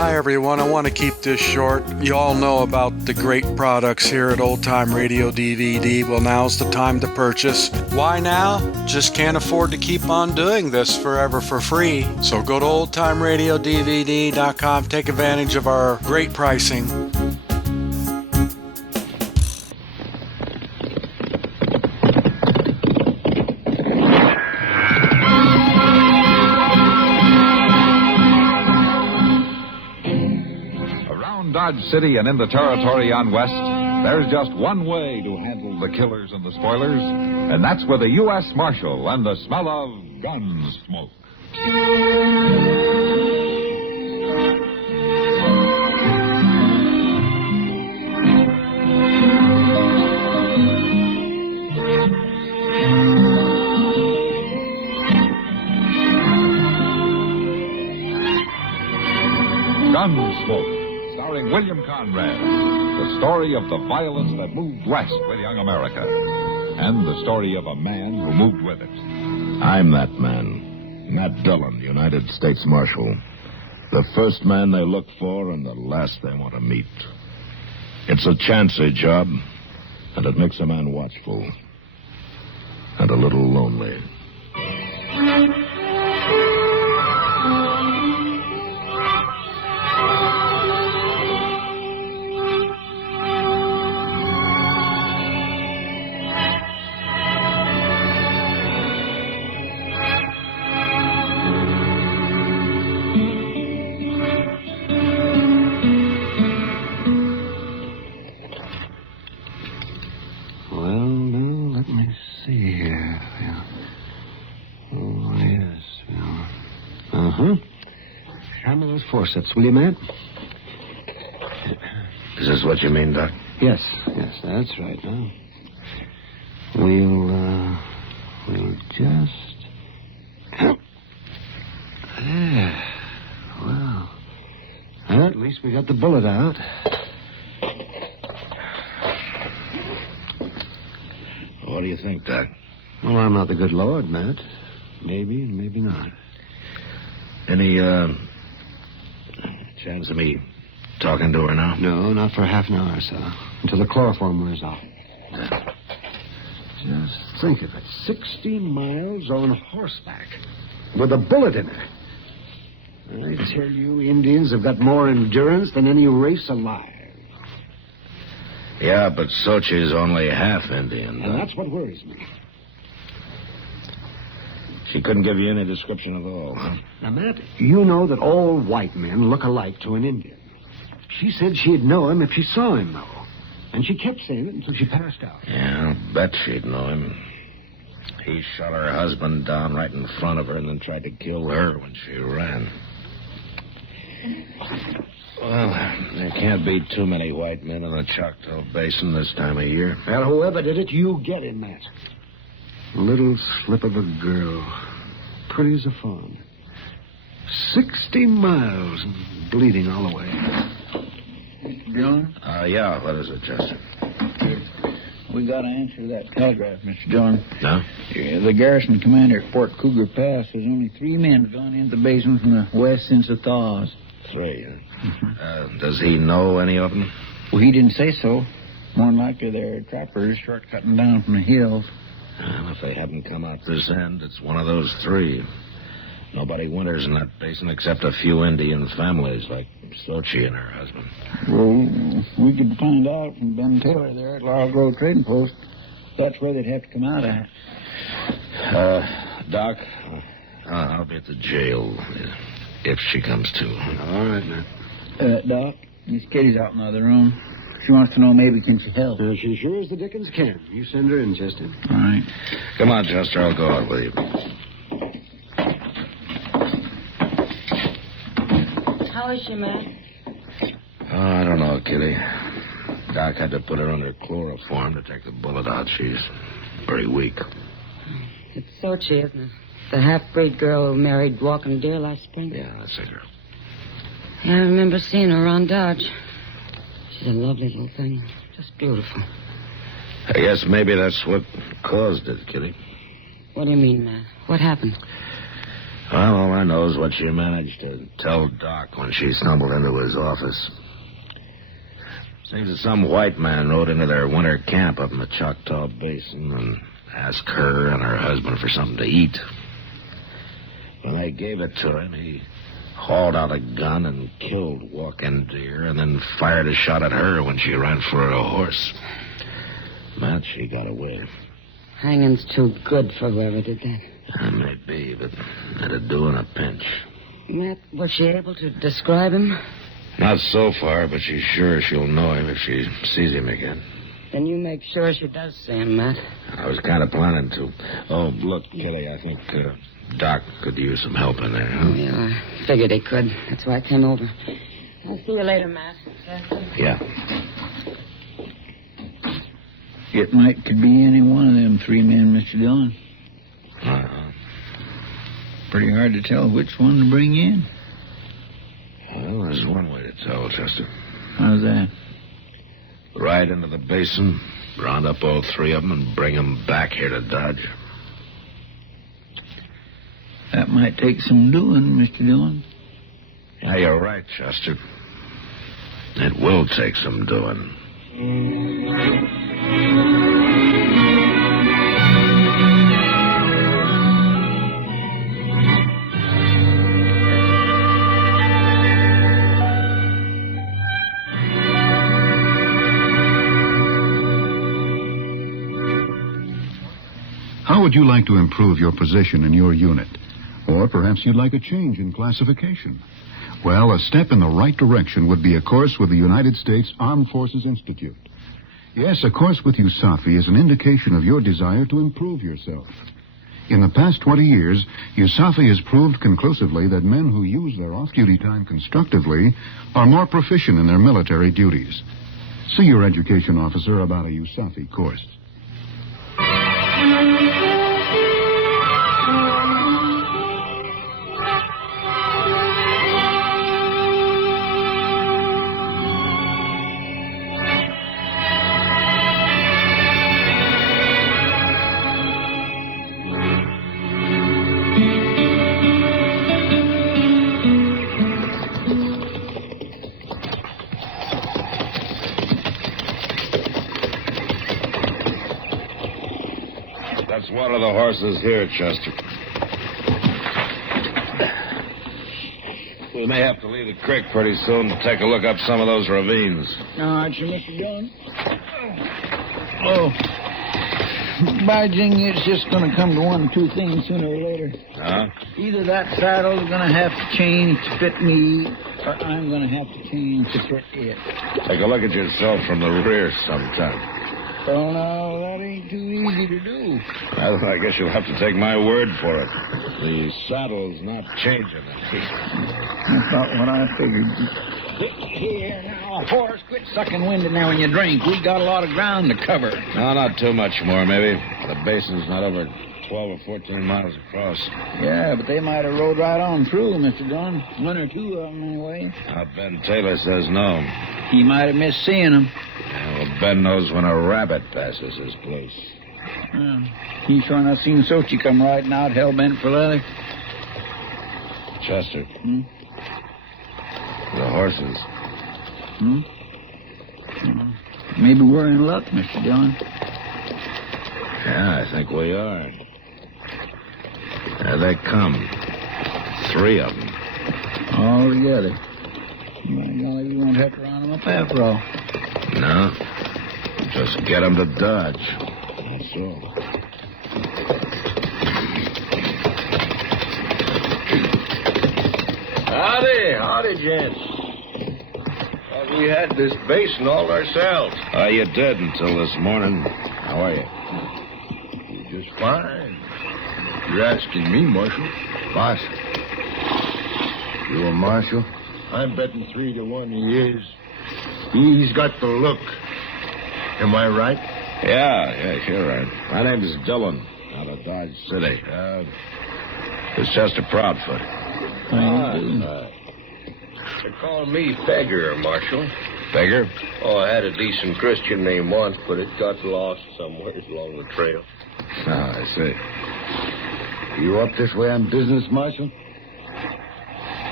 Hi, everyone. I want to keep this short. You all know about the great products here at Old Time Radio DVD. Well, now's the time to purchase. Why now? Just can't afford to keep on doing this forever for free. So go to oldtimeradiodvd.com. Take advantage of our great pricing. Dodge City and in the territory on West, there's just one way to handle the killers and the spoilers, and that's with a U.S. Marshal and the smell of Gunsmoke. Gunsmoke. Starring William Conrad, the story of the violence that moved west with young America, and the story of a man who moved with it. I'm that man, Nat Dillon, United States Marshal. The first man they look for and the last they want to meet. It's a chancy job, and it makes a man watchful and a little lonely. Forceps, will you, Matt? Is this what you mean, Doc? Yes, that's right. Now, we'll just... There. Well, at least we got the bullet out. What do you think, Doc? Well, I'm not the good Lord, Matt. Maybe and maybe not. Any, chance of me talking to her now? No, not for half an hour or so. Until the chloroform wears off. Just think of it. 16 miles on horseback. With a bullet in her. I tell you, Indians have got more endurance than any race alive. Yeah, but Sochi's only half Indian. And that's what worries me. She couldn't give you any description at all, huh? Now, Matt, you know that all white men look alike to an Indian. She said she'd know him if she saw him, though. And she kept saying it until she passed out. Yeah, I'll bet she'd know him. He shot her husband down right in front of her and then tried to kill her when she ran. Well, there can't be too many white men in the Choctaw Basin this time of year. Well, whoever did it, you get him, Matt. A little slip of a girl. Pretty as a fawn. 60 miles and bleeding all the way. Mr. John? Yeah, what is it, Chester? We got to answer that telegraph, Mr. John. No? Yeah, the garrison commander at Fort Cougar Pass says only 3 men have gone into the basin from the west since the thaws. 3, huh? Does he know any of them? Well, he didn't say so. More than likely they're trappers shortcutting down from the hills. Well, if they haven't come out this end, it's one of those 3. Nobody winters in that basin except a few Indian families like Sochi and her husband. Well, we could find out from Ben Taylor there at Laurel Grove Trading Post. That's where they'd have to come out at. Doc, I'll be at the jail if she comes to. All right, man. Doc, Miss Kitty's out in the other room. She wants to know maybe can she help. She sure as the dickens can. You send her in, Chester. All right. Come on, Chester. I'll go out with you. How is she, man? Oh, I don't know, Kitty. Doc had to put her under chloroform to take the bullet out. She's very weak. It's Sochi, isn't it? The half-breed girl who married Walking Deer last spring? Yeah, that's the girl. Yeah, I remember seeing her around Dodge. She's a lovely little thing. Just beautiful. I guess maybe that's what caused it, Kitty. What do you mean, man? What happened? Well, all I know is what she managed to tell Doc when she stumbled into his office. Seems that some white man rode into their winter camp up in the Choctaw Basin and asked her and her husband for something to eat. When they gave it to him, he hauled out a gun and killed walking deer and then fired a shot at her when she ran for a horse. Matt, she got away. Hanging's too good for whoever did that. Maybe, but it'd do in a pinch. Matt, was she able to describe him? Not so far, but she's sure she'll know him if she sees him again. Then you make sure she does see him, Matt. I was kind of planning to. Oh, look, Kitty, I think Doc could use some help in there. Huh? Oh, yeah, I figured he could. That's why I came over. I'll see you later, Matt. Yeah. It could be any one of them three men, Mr. Dillon. Pretty hard to tell which one to bring in. Well, there's one way to tell, Chester. How's that? Ride into the basin, round up all three of them, and bring them back here to Dodge. That might take some doing, Mr. Dillon. Yeah, you're right, Chester. It will take some doing. How would you like to improve your position in your unit? Or perhaps you'd like a change in classification. Well, a step in the right direction would be a course with the United States Armed Forces Institute. Yes, a course with USAFI is an indication of your desire to improve yourself. In the past 20 years, USAFI has proved conclusively that men who use their off-duty time constructively are more proficient in their military duties. See your education officer about a USAFI course. That's one of the horses here, Chester. We may have to leave the creek pretty soon and take a look up some of those ravines. Aren't you, Mr. Dillon? Oh. By jing, it's just going to come to one of two things sooner or later. Huh? Either that saddle's going to have to change to fit me, or I'm going to have to change to fit it. Take a look at yourself from the rear sometime. Oh, no, that ain't too easy to do. Well, I guess you'll have to take my word for it. The saddle's not changing. That's not what I figured. Here, now, horse, quit sucking wind in there when you drink. We got a lot of ground to cover. No, not too much more, maybe. The basin's not over 12 or 14 miles across. Yeah, but they might have rode right on through, Mr. Dunn. One or two of them, anyway. Ben Taylor says no. He might have missed seeing them. Yeah, well, Ben knows when a rabbit passes his place. He sure not seen Sochi come riding out hell-bent for leather. Chester. Hmm? The horses. Hmm? Maybe we're in luck, Mr. Dillon. Yeah, I think we are. There they come. 3 of them. All together. By golly, we won't have to round them up after all. No. Just get them to Dodge. That's all. Howdy, gents. Thought we had this basin all ourselves. You did until this morning. How are you? You're just fine. You're asking me, Marshal. Boss, you a marshal? I'm betting 3 to 1 he is. He's got the look. Am I right? Yeah, you're right. My name is Dillon, out of Dodge City. It's Chester Proudfoot. They call me Beggar, Marshal. Beggar? Oh, I had a decent Christian name once, but it got lost somewhere along the trail. Oh, I see. You up this way on business, Marshal?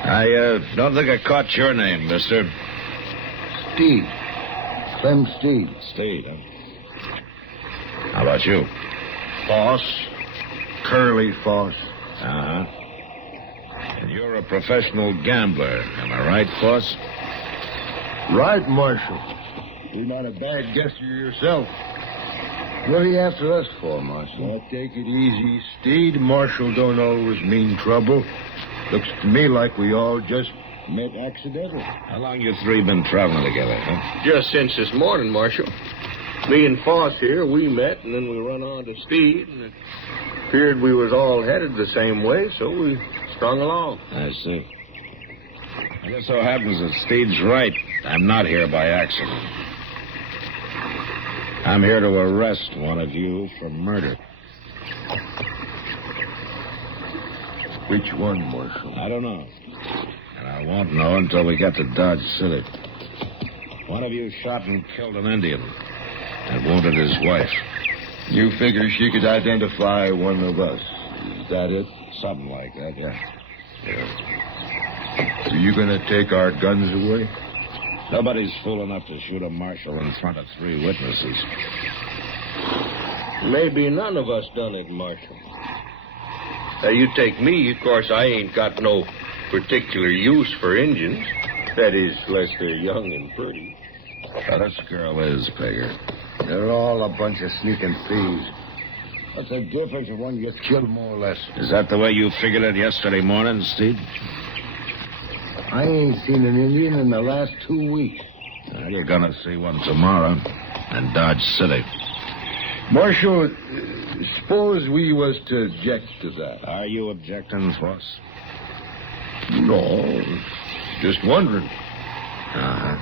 I don't think I caught your name, mister. Steed. Clem Steed. Steed, huh? How about you? Foss. Curly Foss. Uh-huh. And you're a professional gambler, am I right, Foss? Right, Marshal. You're not a bad guesser yourself. What are you after us for, Marshal? Now, take it easy, Steed. Marshal don't always mean trouble. Looks to me like we all just met accidental. How long you three been traveling together, huh? Just since this morning, Marshal. Me and Foss here, we met, and then we run on to Steed, and it appeared we was all headed the same way, so we strung along. I see. I guess so happens that Steed's right. I'm not here by accident. I'm here to arrest one of you for murder. Which one, Marshal? I don't know. And I won't know until we get to Dodge City. One of you shot and killed an Indian and wounded his wife. You figure she could identify one of us. Is that it? Something like that, yeah. Are you going to take our guns away? Nobody's fool enough to shoot a marshal in front of 3 witnesses. Maybe none of us done it, Marshal. Now, you take me, of course, I ain't got no particular use for Injuns. That is, unless they're young and pretty. Now, this girl is, Pegger. They're all a bunch of sneaking thieves. What's the difference if one gets killed more or less? Is that the way you figured it yesterday morning, Steve? I ain't seen an Indian in the last 2 weeks. Well, you're going to see one tomorrow in Dodge City. Marshal, suppose we was to object to that. Are you objecting, Foss? No, just wondering. Uh-huh.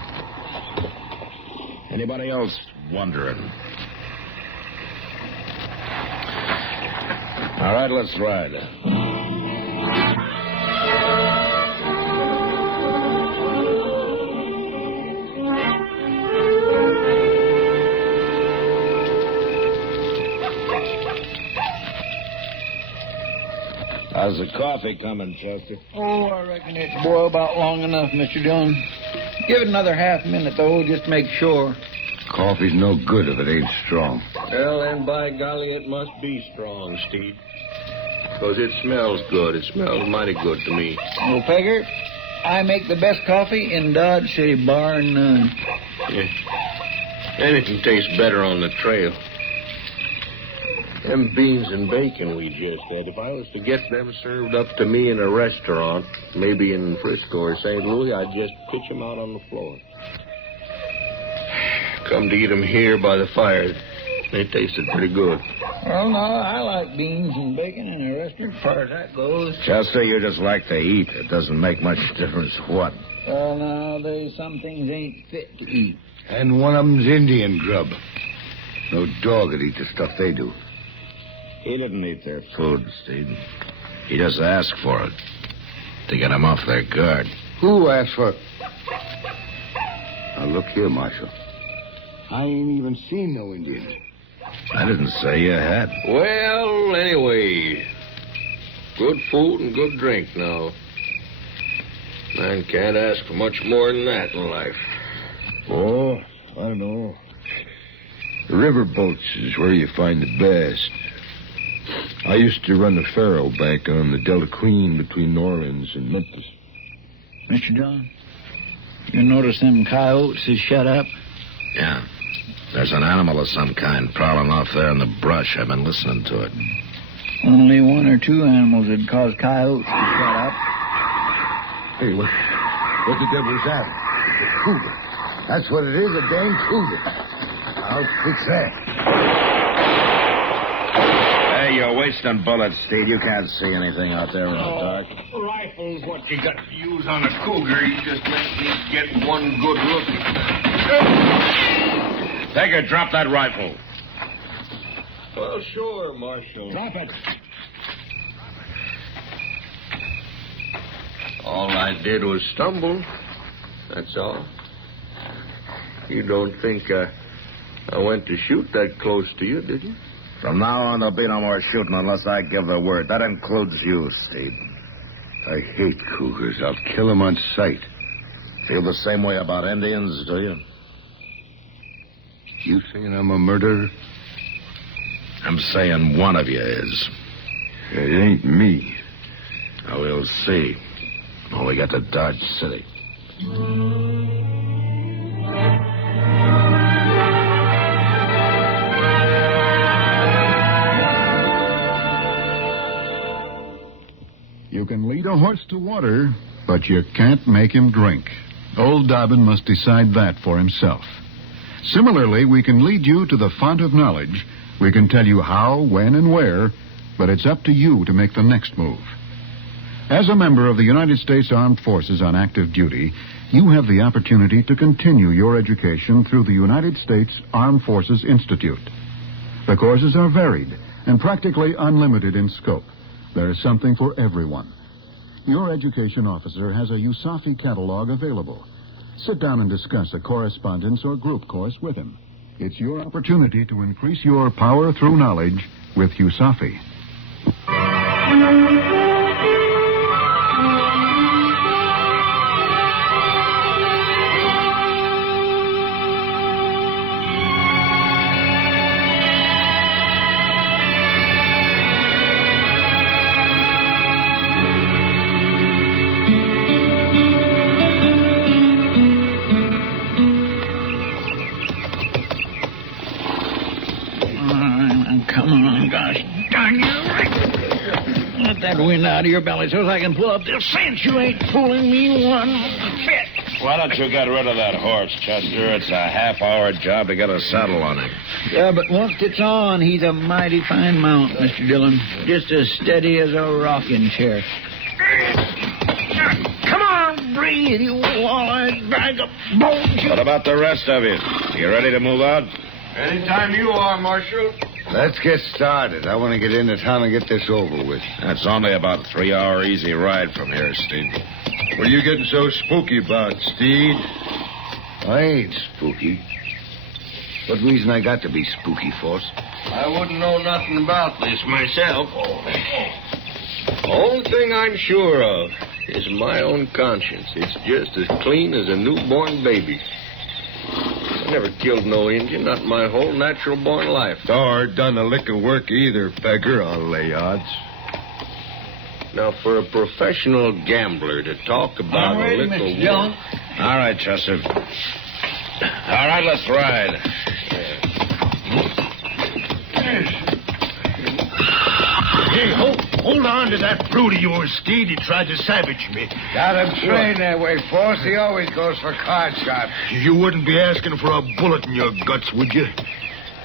Anybody else wondering? All right, let's ride. How's the coffee coming, Chester? Oh, I reckon it's boiled about long enough, Mr. Dillon. Give it another half minute, though, just to make sure. Coffee's no good if it ain't strong. Well, then, by golly, it must be strong, Steve. Because it smells good. It smells mighty good to me. Well, Pegger, I make the best coffee in Dodge City, bar none. Yeah. Anything tastes better on the trail. Them beans and bacon we just had, if I was to get them served up to me in a restaurant, maybe in Frisco or St. Louis, I'd just pitch them out on the floor. Come to eat them here by the fire. They tasted pretty good. Well, no, I like beans and bacon in a restaurant as far as that goes. Chester, you just like to eat. It doesn't make much difference what. Well, nowadays, some things ain't fit to eat. And one of them's Indian grub. No dog would eat the stuff they do. He didn't eat their food, Steve. He just asked for it to get them off their guard. Who asked for it? Now, look here, Marshal. I ain't even seen no Indian. I didn't say you had. Well, anyway, good food and good drink now. Man can't ask for much more than that in life. Oh, I don't know. The riverboats is where you find the best. I used to run the faro bank on the Delta Queen between New Orleans and Memphis. Mr. Dillon, you notice them coyotes is shut up? Yeah. There's an animal of some kind prowling off there in the brush. I've been listening to it. Only 1 or 2 animals would cause coyotes to shut up. Hey, what the devil's that? A cougar. That's what it is, a dang cougar. I'll fix that. Hey, you're wasting bullets, Steve. You can't see anything out there in the dark. Rifle's what you got to use on a cougar. You just let me get one good look at that. Pegger, drop that rifle. Well, sure, Marshal. Drop it. All I did was stumble. That's all. You don't think I went to shoot that close to you, did you? From now on, there'll be no more shooting unless I give the word. That includes you, Steve. I hate cougars. I'll kill them on sight. Feel the same way about Indians, do you? You saying I'm a murderer? I'm saying one of you is. It ain't me. Now, we'll see. When we get to Dodge City. You can lead a horse to water, but you can't make him drink. Old Dobbin must decide that for himself. Similarly, we can lead you to the font of knowledge. We can tell you how, when, and where, but it's up to you to make the next move. As a member of the United States Armed Forces on active duty, you have the opportunity to continue your education through the United States Armed Forces Institute. The courses are varied and practically unlimited in scope. There is something for everyone. Your education officer has a USAFI catalog available. Sit down and discuss a correspondence or group course with him. It's your opportunity to increase your power through knowledge with USAFI. Come on, gosh darn you. Let that wind out of your belly so I can pull up this cinch. You ain't fooling me one bit. Why don't you get rid of that horse, Chester? It's a half-hour job to get a saddle on him. Yeah, but once it's on, he's a mighty fine mount, Mr. Dillon. Just as steady as a rocking chair. Come on, breathe, you wall-eyed bag of bones. What about the rest of you? You ready to move out? Anytime you are, Marshal. Let's get started. I want to get into town and get this over with. That's only about a 3-hour easy ride from here, Steve. What are you getting so spooky about, Steed? I ain't spooky. What reason I got to be spooky, Force? I wouldn't know nothing about this myself. The only thing I'm sure of is my own conscience. It's just as clean as a newborn baby. I never killed no Indian, not in my whole natural-born life. Or done a lick of work either, beggar, I'll lay odds. Now, for a professional gambler to talk about a lick of work... All right, Chester. All right, let's ride. Hey, hold on to that brute of yours, Steed. He tried to savage me. Got him trained that way, Force. He always goes for card shots. You wouldn't be asking for a bullet in your guts, would you?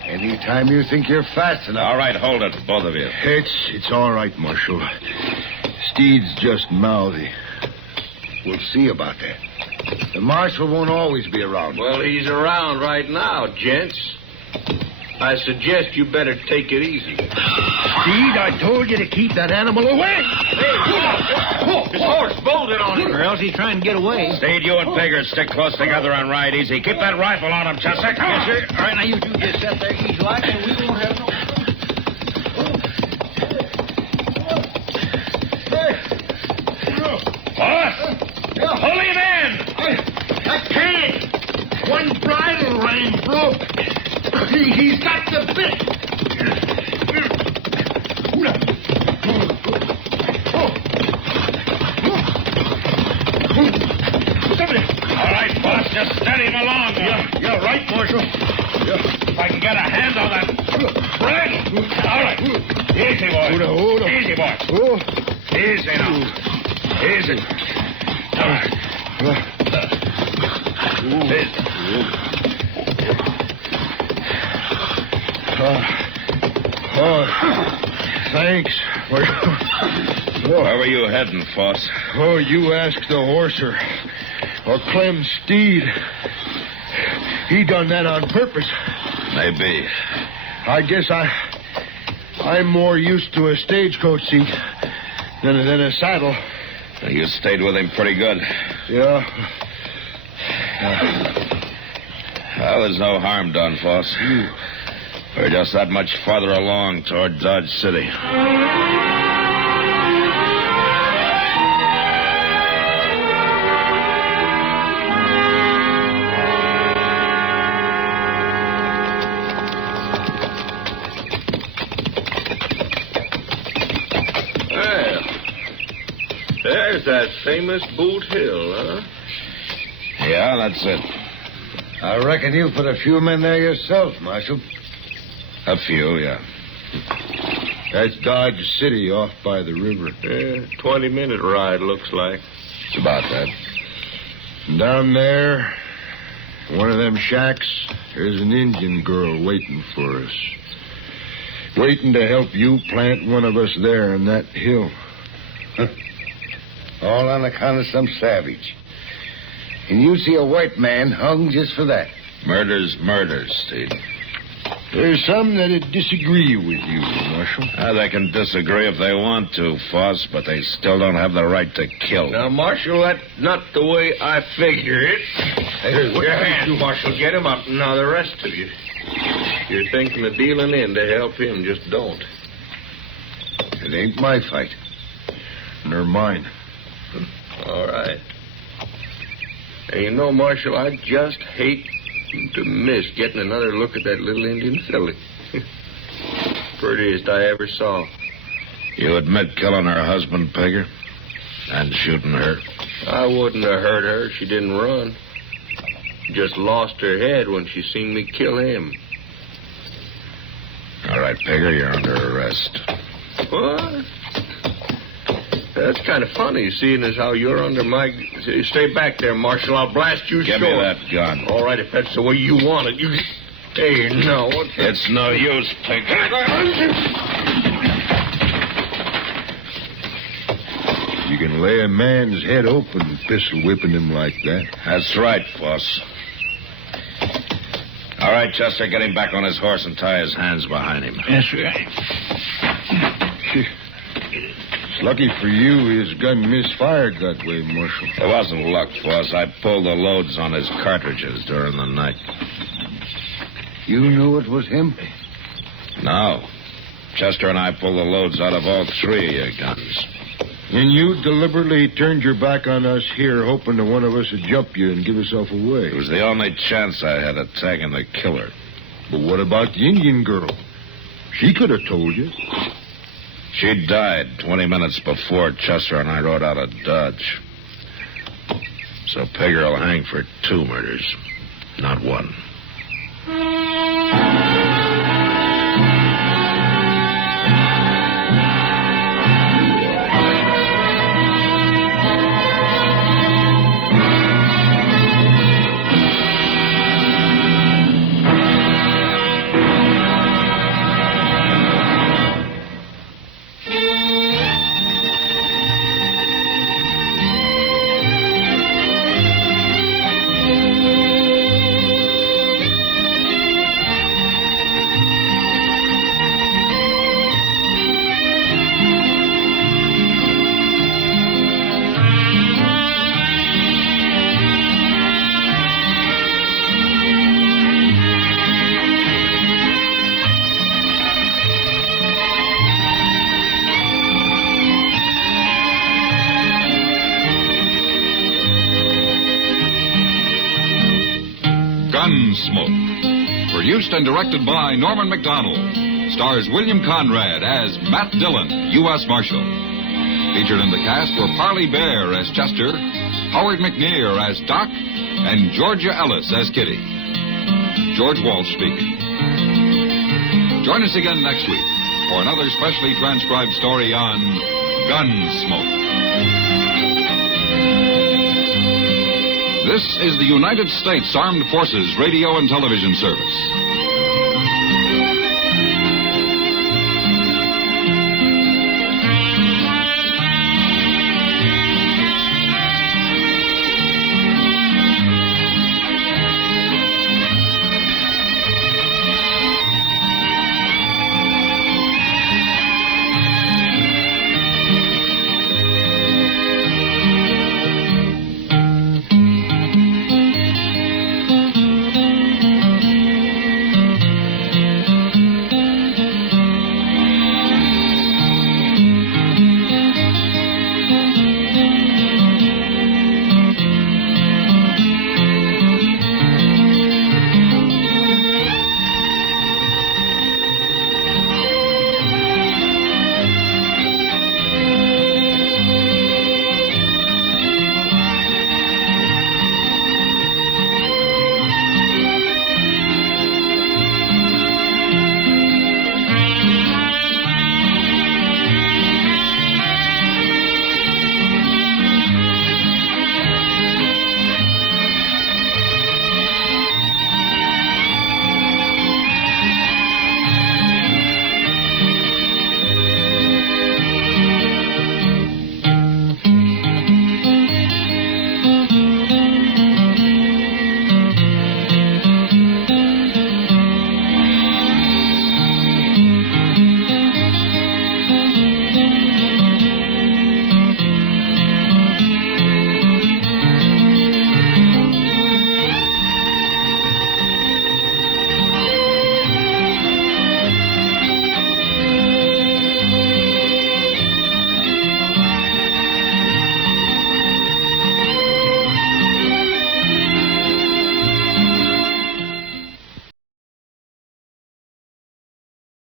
Anytime you think you're fast enough. All right, hold it, both of you. It's all right, Marshal. Steed's just mouthy. We'll see about that. The marshal won't always be around. Well, he's around right now, gents. I suggest you better take it easy. Steed, I told you to keep that animal away. Hey, his horse bolted on him. Or else he's trying to get away. Steed, you and Figure stick close together and ride easy. Keep that rifle on him, Chester. Come on. Yes, sir. All right, now you two just sit there easy-like, and we won't have no... Boss! Pull him in! I can't. One bridle rein broke. He's got the bit. All right, boss, just steady him along. You're right, Marshal. If I can get a hand on that bridle. All right. Easy, boy. Hold on. Easy, boy. Easy now. Easy. All right. Easy. Thanks. Where were you heading, Foss? Oh, you ask the horse or Clem Steed. He done that on purpose. Maybe. I guess I'm more used to a stagecoach seat than a saddle. You stayed with him pretty good. Yeah. Well, there's no harm done, Foss. We're just that much farther along toward Dodge City. There's that famous Boot Hill, huh? Yeah, that's it. I reckon you put a few men there yourself, Marshal. A few, yeah. That's Dodge City off by the river. 20-minute ride, looks like. It's about that. Down there, one of them shacks, there's an Indian girl waiting for us. Waiting to help you plant one of us there on that hill. All on account of some savage. And you see a white man hung just for that. Murder's murder, Steve. There's some that'd disagree with you, Marshal. They can disagree if they want to, Foss, but they still don't have the right to kill. Now, Marshal, that's not the way I figure it. Hey, Put your hands, Marshal. Get him up. Now, the rest of you. You're thinking of dealing in to help him. Just don't. It ain't my fight. Nor mine. All right. And you know, Marshal, I just hate to miss getting another look at that little Indian filly. Prettiest I ever saw. You admit killing her husband, Pegger? And shooting her? I wouldn't have hurt her. She didn't run. Just lost her head when she seen me kill him. All right, Pegger, you're under arrest. What? That's kind of funny, seeing as how you're under my... Stay back there, Marshal. I'll blast you Give short. me that gun. All right, if that's the way you want it. You... Hey, no. What the... It's no use, Pegger. You can lay a man's head open pistol whipping him like that. That's right, Foss. All right, Chester, get him back on his horse and tie his hands behind him. Yes, right. It's lucky for you his gun misfired that way, Marshal. It wasn't luck, Foss. I pulled the loads on his cartridges during the night. You knew it was him? No. Chester and I pulled the loads out of all three of your guns. And you deliberately turned your back on us here, hoping that one of us would jump you and give yourself away. It was the only chance I had of tagging the killer. But what about the Indian girl? She could have told you. She died 20 minutes before Chester and I rode out of Dodge. So Pegger will hang for 2 murders, not 1. Gunsmoke. Produced and directed by Norman MacDonald. Stars William Conrad as Matt Dillon, U.S. Marshal. Featured in the cast were Parley Bear as Chester, Howard McNear as Doc, and Georgia Ellis as Kitty. George Walsh speaking. Join us again next week for another specially transcribed story on Gunsmoke. This is the United States Armed Forces Radio and Television Service.